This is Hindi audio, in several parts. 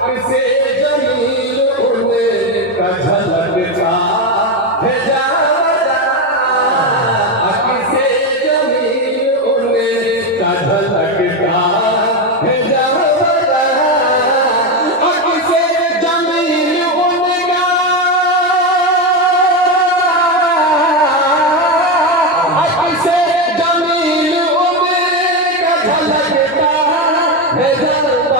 अक्से जमील उनका झलकता है जावदा, अक्से जमील उनका झलकता है जावदा, अक्से जमील उनका, अक्से जमील उनका झलकता है जावदा,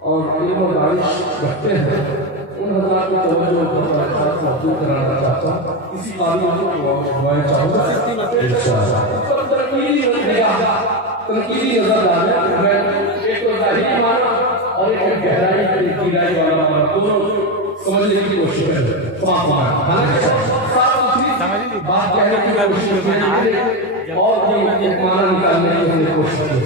और इल्म और दानिश रखते हैं, उन हज़रात की तवज्जो हमारे साथ मौजूद कराना चाहता हूँ। इसी काबिल को दुआएं चाहूँगा इंशाअल्लाह। तनकीदी नजर डालें, मैं एक तो ज़ाहिरी माना और एक गहराई वाला माना, दोनों समझने की कोशिश करें। साफ बात कहने की कोशिश करें और माना निकालने की हमने कोशिश की।